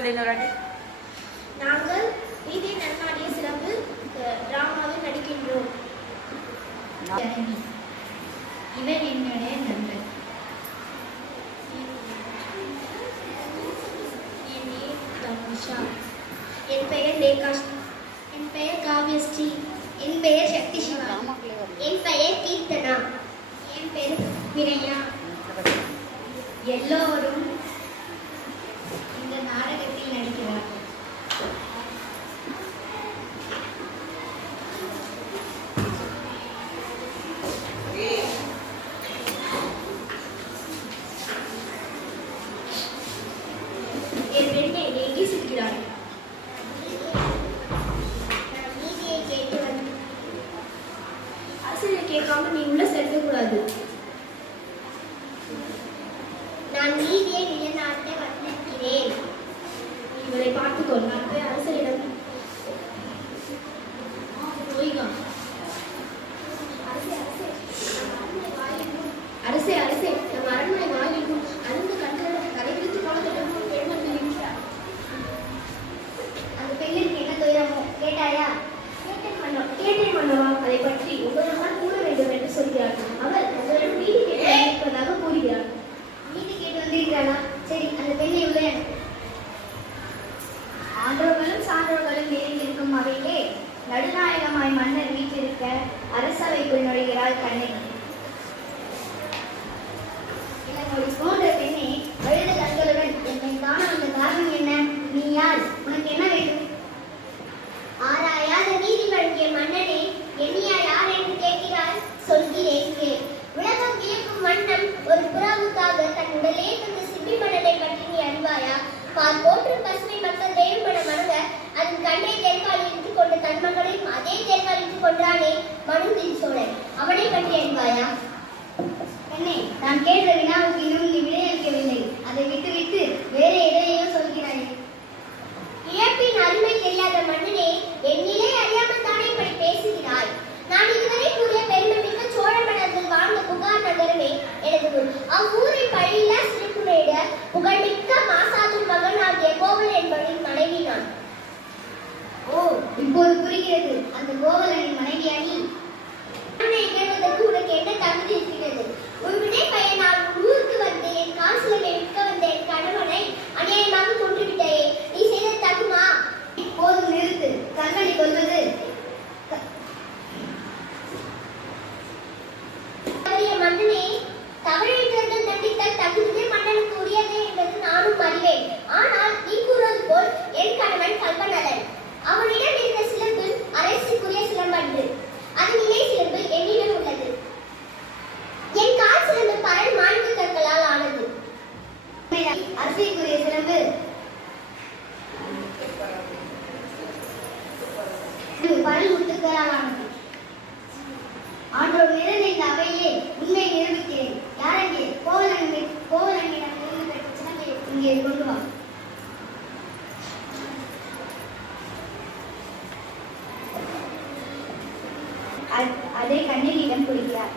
சொல்லி இன்னொரு நாங்கள் நீதி நன்மாடிய சிறப்பு டிராமாவில் நடிக்கின்றோம். இவன் என்னுடைய நண்பன். என் பெயர் லேகாஷ். என் பெயர் காவியஸ்ரீ. என் பெயர் சக்தி சிவா. என் பெயர் கீர்த்தனா. என் பெயர் வினயா. எல்லோரும் இந்த நாடகத்தில் நடிக்கிறார்கள். என் பெண்ணை எங்கே செல்கிறாள்? அரசியலை கேட்காம நீ உள்ள செல்லக்கூடாது. நான் நீதியை நிலைநாட்ட வந்திருக்கிறேன். இவரை பார்த்துக்கொள். நான் போய் அரசரிடம் அரசே அரசே நம் அரண்மனை வாயிலும் அந்த கண்கள் கடைபிடித்து போன பெண் வந்து நிற்கிறார். அந்த பெண்ணிற்கு என்ன துயரமோ கேட்டாயா? கேட்டேன் மன்னவா. அதை பற்றி உங்களிடம் கூற வேண்டும் என்று சொல்கிறார். அவர் உங்களிடம் நீதி கேட்பதாக கூறுகிறார். நீதி கேட்டு வந்திருக்கிறானா? சரி, அந்த பெண்ணை உள்ளே ஆண்டோர்களும் சான்றோர்களும் நிறைந்திருக்கும் அவையிலே நடுநாயகமாய் மன்னர் வீட்டிருக்க அரசவைக்குள் நுழைகிறாள் கண்ணகி. இளங்கொடி போன்ற பெண்ணே, வழுத கண்களுடன் என்னை காண வந்த காரணம் என்ன? நீ யார்? உனக்கு என்ன வேண்டும்? ஆராயாத நீதி வழங்கிய மன்னனே, எண்ணியா யார் என்று கேட்கிறார். சொல்கிறேன் கேள். உலகம் வியக்கும் வண்ணம் ஒரு புறாவுக்காக தன் உடலே தந்த சிப்பி மன்னனை பற்றி நீ அறிவாயா? பால் போற்றும் பசுமை மக்கள் தேவமன மணங்க அதன் கண்ணை தேர்கால் இழுத்துக் கொண்டு தன் மகனையும் அதே தேர்கால் இழுத்துக் கொண்டானே மனுந்தின் சோழன், அவனை பற்றி அறிவாயா? பெண்ணே, நான் கேட்ட வினாவுக்கு இன்னும் நீ விடையளிக்கவில்லை. அதை விட்டுவிட்டு வேற எதையோ சொல்கிறாய். இழப்பின் அருமை தெரியாத மன்னனே, என் நிலை அறியாமல் தானே இப்படி பேசுகிறாய்? நான் இதுவரை கூறிய பெருமைமிக்க சோழ மன்னர்கள் வாழ்ந்த புகார் நகரமே எனது ஊர். அவ்வூரின் பழியில்லா சிறப்பு மேட புகழ்மிக்க மாசாதுன் மகன் ஆகிய கோவலன் என்பவனின் மனைவி நான். ஓ, இப்போது புரிகிறது. அந்த கோவலனின் மனைவியா நீ? மன்னனை இகழ்வதற்கு உனக்கு என்ன தகுதி இருக்கிறது? உன்னுடைய பையன் நான் ஊருக்கு வந்து என் காசுகளை விற்க வந்த என் கணவனை அநியாயமாக கொன்றுவிட்டாயே, நீ செய்த தகுமா? போதும், நிறுத்து. கண்ணனை கொல்வது மன்னனே, தவறிட்டவர்கள் தண்டித்தல் தகுதியே மன்னனுக்கு உரியது என்பது நானும் அறிவேன். ஆனால் நீ கூறுவது போல் என் கணவன் கல்பனலன். அவனிடம் இருந்த சிலம்பு அரசுக்குரிய சிலம்பன்று. அதன் இணை சிலம்பு என்னிடம் உள்ளது. என் கால் சிலம்பு பரல் மாணிக்க கற்களால் ஆனது. அரசியலுக்குரிய சிலம்பு பரல் முத்துக்களால் ஆனது. ஆண்டோர் நிறைந்த இந்த அவையே உண்மை நிரூபிக்கிறேன். யாரங்கே? கோவலனிடம் இருந்து பெற்ற சிலம்பை இங்கே கொண்டு வா. அதை கண்ணகியிடம் கொடுக்கிறார்.